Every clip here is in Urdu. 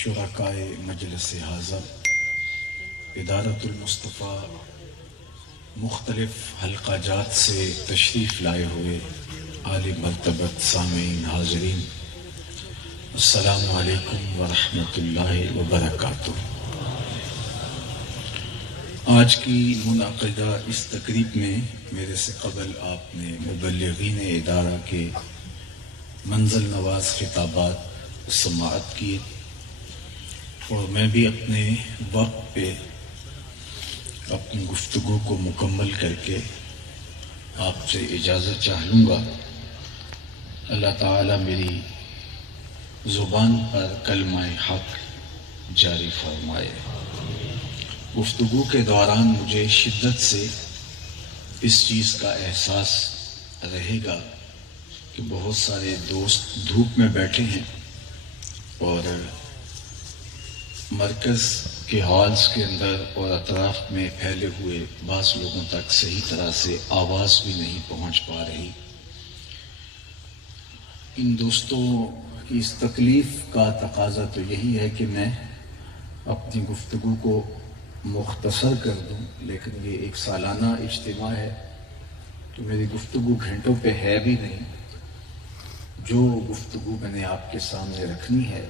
شرکائے مجلس حاضر، ادارت المصطفیٰ، مختلف حلقہ جات سے تشریف لائے ہوئے عالی مرتبت سامعین حاضرین، السلام علیکم ورحمۃ اللہ وبرکاتہ۔ آج کی منعقدہ اس تقریب میں میرے سے قبل آپ نے مبلغین ادارہ کے منزل نواز خطابات سماعت کیے، اور میں بھی اپنے وقت پہ اپنی گفتگو کو مکمل کر کے آپ سے اجازت چاہ لوں گا۔ اللہ تعالیٰ میری زبان پر کلمہ حق جاری فرمائے۔ گفتگو کے دوران مجھے شدت سے اس چیز کا احساس رہے گا کہ بہت سارے دوست دھوپ میں بیٹھے ہیں اور مرکز کے ہالز کے اندر اور اطراف میں پھیلے ہوئے بعض لوگوں تک صحیح طرح سے آواز بھی نہیں پہنچ پا رہی۔ ان دوستوں کی اس تکلیف کا تقاضا تو یہی ہے کہ میں اپنی گفتگو کو مختصر کر دوں، لیکن یہ ایک سالانہ اجتماع ہے تو میری گفتگو گھنٹوں پہ ہے بھی نہیں۔ جو گفتگو میں نے آپ کے سامنے رکھنی ہے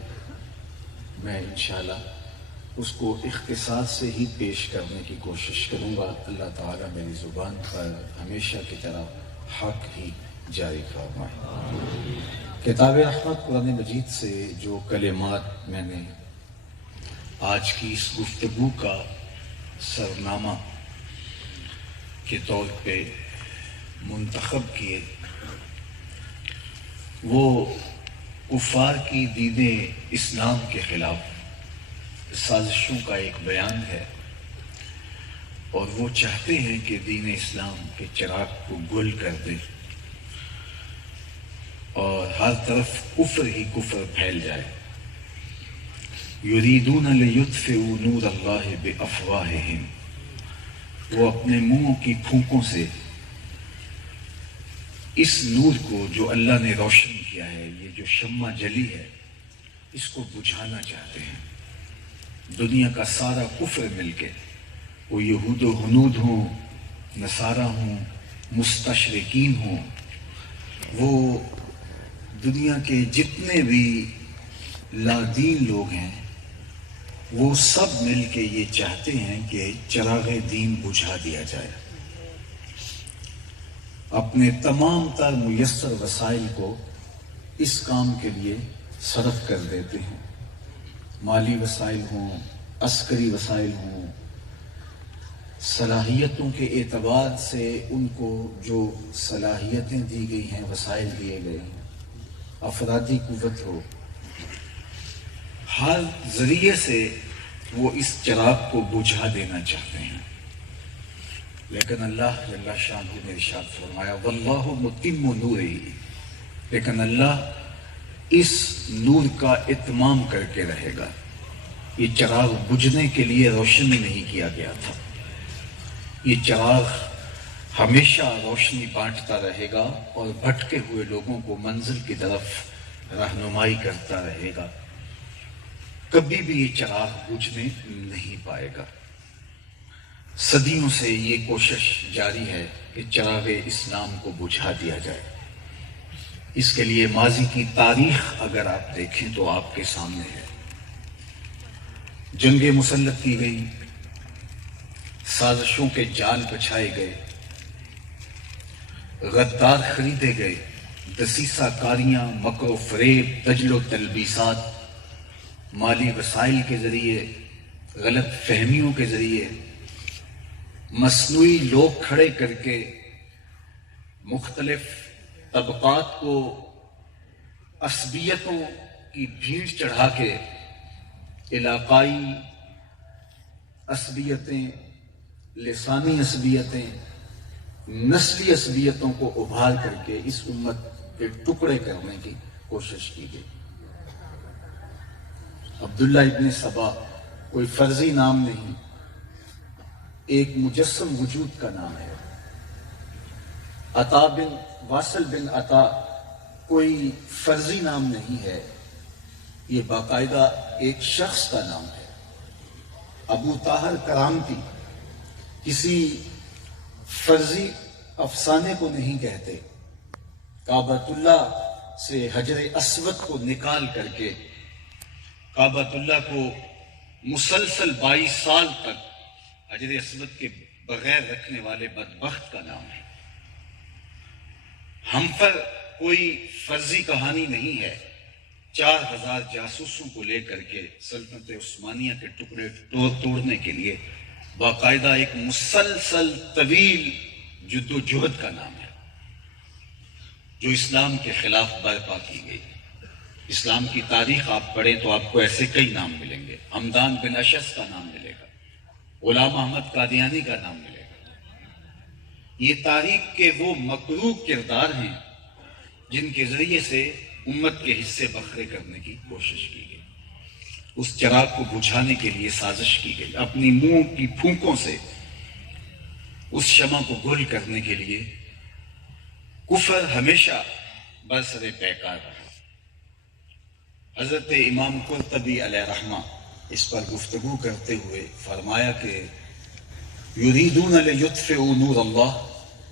میں انشاءاللہ اس کو اختصار سے ہی پیش کرنے کی کوشش کروں گا۔ اللہ تعالیٰ میری زبان پر ہمیشہ کی طرح حق ہی جاری فرمائے۔ کتاب رحمت قرآن مجید سے جو کلمات میں نے آج کی اس گفتگو کا سرنامہ کے طور پہ منتخب کیے، وہ کفار کی دین اسلام کے خلاف سازشوں کا ایک بیان ہے، اور وہ چاہتے ہیں کہ دین اسلام کے چراغ کو گل کر دیں اور ہر طرف کفر ہی کفر پھیل جائے۔ یریدون لیطفئوا نور اللہ بافواہہم، وہ اپنے منہوں کی پھونکوں سے اس نور کو جو اللہ نے روشن کیا ہے، یہ جو شمع جلی ہے، اس کو بجھانا چاہتے ہیں۔ دنیا کا سارا کفر مل کے، وہ یہود و ہنود ہوں، نصارہ ہوں، مستشرقین ہوں، وہ دنیا کے جتنے بھی لادین لوگ ہیں، وہ سب مل کے یہ چاہتے ہیں کہ چراغ دین بجھا دیا جائے۔ اپنے تمام تر میسر وسائل کو اس کام کے لیے صرف کر دیتے ہیں، مالی وسائل ہوں، عسکری وسائل ہوں، صلاحیتوں کے اعتبار سے ان کو جو صلاحیتیں دی گئی ہیں، وسائل دیے گئے ہیں، افرادی قوت ہو، ہر ذریعے سے وہ اس چراغ کو بجھا دینا چاہتے ہیں۔ لیکن اللہ جل شانہ نے ارشاد فرمایا واللہ متم نورہ، لیکن اللہ اس نور کا اتمام کر کے رہے گا۔ یہ چراغ بجھنے کے لیے روشنی نہیں کیا گیا تھا، یہ چراغ ہمیشہ روشنی بانٹتا رہے گا اور بھٹکے ہوئے لوگوں کو منزل کی طرف رہنمائی کرتا رہے گا۔ کبھی بھی یہ چراغ بجھنے نہیں پائے گا۔ صدیوں سے یہ کوشش جاری ہے کہ چراغ اسلام کو بجھا دیا جائے۔ اس کے لیے ماضی کی تاریخ اگر آپ دیکھیں تو آپ کے سامنے ہے۔ جنگیں مسلط کی گئی، سازشوں کے جال بچھائے گئے، غدار خریدے گئے، دسیسہ کاریاں، مکر و فریب، دجل و تلبیسات، مالی وسائل کے ذریعے، غلط فہمیوں کے ذریعے، مصنوعی لوگ کھڑے کر کے، مختلف طبقات کو عصبیتوں کی بھیڑ چڑھا کے علاقائی عصبیتیں، لسانی عصبیتیں، نسلی عصبیتوں کو ابھار کر کے اس امت کے ٹکڑے کرنے کی کوشش کی گئی۔ عبداللہ ابن سبا کوئی فرضی نام نہیں، ایک مجسم وجود کا نام ہے۔ عطا بن واصل بن عطا کوئی فرضی نام نہیں ہے، یہ باقاعدہ ایک شخص کا نام ہے، ابو طاہر کرامتی۔ کسی فرضی افسانے کو نہیں کہتے۔ کعبۃ اللہ سے حجر اسود کو نکال کر کے کعبۃ اللہ کو مسلسل 22 سال تک حجر اسود کے بغیر رکھنے والے بدبخت کا نام ہے۔ ہم پر کوئی فرضی کہانی نہیں ہے۔ 4000 جاسوسوں کو لے کر کے سلطنت عثمانیہ کے ٹکڑے توڑنے کے لیے باقاعدہ ایک مسلسل طویل جد و جہد کا نام ہے، جو اسلام کے خلاف برپا کی گئی۔ اسلام کی تاریخ آپ پڑھیں تو آپ کو ایسے کئی نام ملیں گے۔ حمدان بن اشعث کا نام ملے گا، غلام احمد قادیانی کا نام ملے گا۔ یہ تاریخ کے وہ مکروہ کردار ہیں جن کے ذریعے سے امت کے حصے بکھرے کرنے کی کوشش کی گئی، اس چراغ کو بجھانے کے لیے سازش کی گئی، اپنی منہ کی پھونکوں سے اس شمع کو گل کرنے کے لیے۔ کفر ہمیشہ برسر پیکار رہا۔ حضرت امام قرطبی علیہ رحمہ اس پر گفتگو کرتے ہوئے فرمایا کہ یریدون لیطفئوا نور اللہ،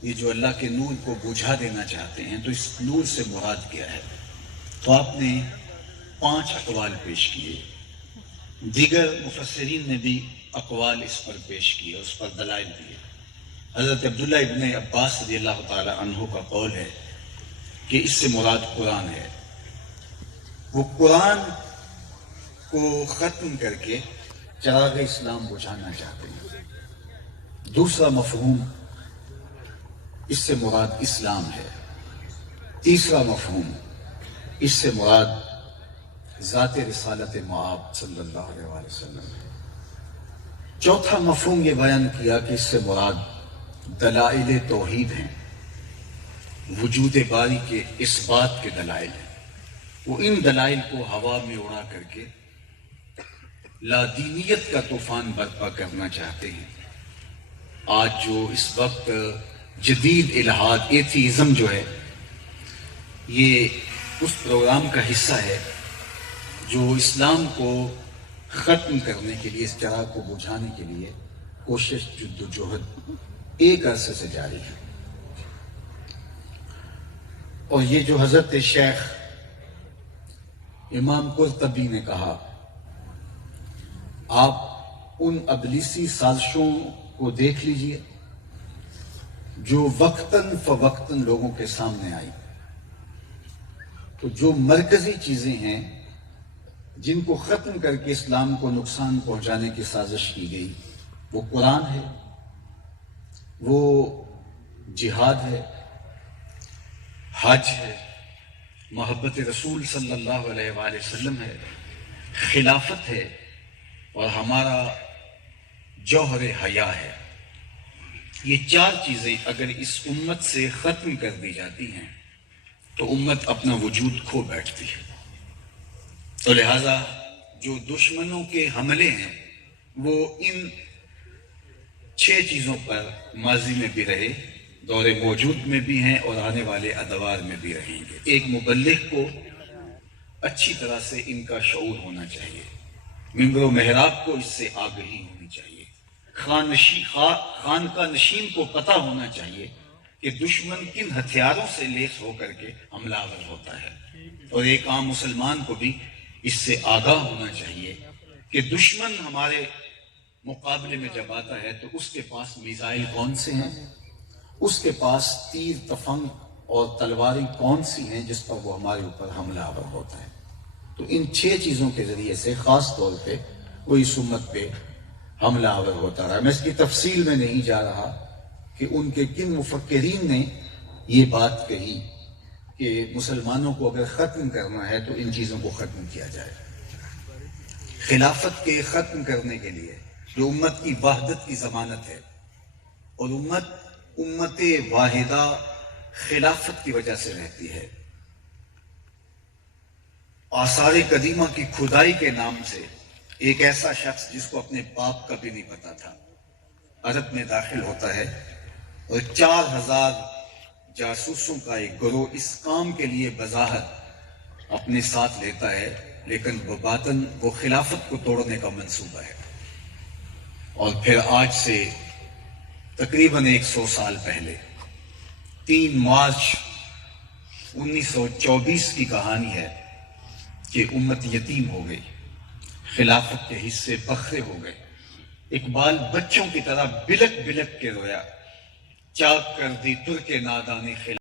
یہ جو اللہ کے نور کو بجھا دینا چاہتے ہیں، تو اس نور سے مراد کیا ہے؟ تو آپ نے 5 اقوال پیش کیے۔ دیگر مفسرین نے بھی اقوال اس پر پیش کیے، اس پر دلائل دیے۔ حضرت عبداللہ ابن عباس رضی اللہ تعالی عنہ کا قول ہے کہ اس سے مراد قرآن ہے۔ وہ قرآن کو ختم کر کے چراغ اسلام بجھانا چاہتے ہیں۔ دوسرا مفہوم، اس سے مراد اسلام ہے۔ تیسرا مفہوم، اس سے مراد ذات رسالت مآب صلی اللہ علیہ وسلم ہے۔ چوتھا مفہوم یہ بیان کیا کہ اس سے مراد دلائل توحید ہیں، وجود باری کے اس بات کے دلائل ہیں۔ وہ ان دلائل کو ہوا میں اڑا کر کے لادینیت کا طوفان برپا کرنا چاہتے ہیں۔ آج جو اس وقت جدید الہاد ایتھیزم جو ہے، یہ اس پروگرام کا حصہ ہے جو اسلام کو ختم کرنے کے لیے، اس چراغ کو بجھانے کے لیے کوشش جد و جہد ایک عرصے سے جاری ہے۔ اور یہ جو حضرت شیخ امام قرطبی نے کہا، آپ ان ابلیسی سازشوں کو دیکھ لیجئے جو وقتاً فوقتاً لوگوں کے سامنے آئی، تو جو مرکزی چیزیں ہیں جن کو ختم کر کے اسلام کو نقصان پہنچانے کی سازش کی گئی، وہ قرآن ہے، وہ جہاد ہے، حج ہے، محبت رسول صلی اللہ علیہ وآلہ وسلم ہے، خلافت ہے، اور ہمارا جوہر حیا ہے۔ یہ 4 چیزیں اگر اس امت سے ختم کر دی جاتی ہیں تو امت اپنا وجود کھو بیٹھتی ہے۔ تو لہذا جو دشمنوں کے حملے ہیں وہ ان 6 چیزوں پر ماضی میں بھی رہے، دور موجود میں بھی ہیں، اور آنے والے ادوار میں بھی رہیں گے۔ ایک مبلغ کو اچھی طرح سے ان کا شعور ہونا چاہیے، منبر و محراب کو اس سے آگہی ہونی چاہیے، خانقاہ نشین کو پتہ ہونا چاہیے کہ دشمن کن ہتھیاروں سے لیس ہو کر کے حملہ آور ہوتا ہے، اور ایک عام مسلمان کو بھی اس سے آگاہ ہونا چاہیے کہ دشمن ہمارے مقابلے میں جب آتا ہے تو اس کے پاس میزائل کون سے ہیں، اس کے پاس تیر تفنگ اور تلواریں کون سی ہیں جس پر وہ ہمارے اوپر حملہ آور ہوتا ہے۔ تو ان 6 چیزوں کے ذریعے سے خاص طور پہ وہ اس امت پہ حملہ آور ہوتا رہا۔ میں اس کی تفصیل میں نہیں جا رہا کہ ان کے کن مفکرین نے یہ بات کہی کہ مسلمانوں کو اگر ختم کرنا ہے تو ان چیزوں کو ختم کیا جائے۔ خلافت کے ختم کرنے کے لیے جو امت کی وحدت کی ضمانت ہے، اور امت واحدہ خلافت کی وجہ سے رہتی ہے۔ آثار قدیمہ کی کھدائی کے نام سے ایک ایسا شخص جس کو اپنے باپ کا بھی نہیں پتا تھا عرب میں داخل ہوتا ہے، اور 4000 جاسوسوں کا ایک گروہ اس کام کے لیے بظاہر اپنے ساتھ لیتا ہے، لیکن بباطن وہ خلافت کو توڑنے کا منصوبہ ہے. اور پھر آج سے تقریباً 100 سال پہلے 3 مارچ 1924 کی کہانی ہے کہ امت یتیم ہو گئی، خلافت کے حصے بکھرے ہو گئے. اقبال بچوں کی طرح بلک بلک کے رویا، چاک کر دی ترک نادانی خلافت.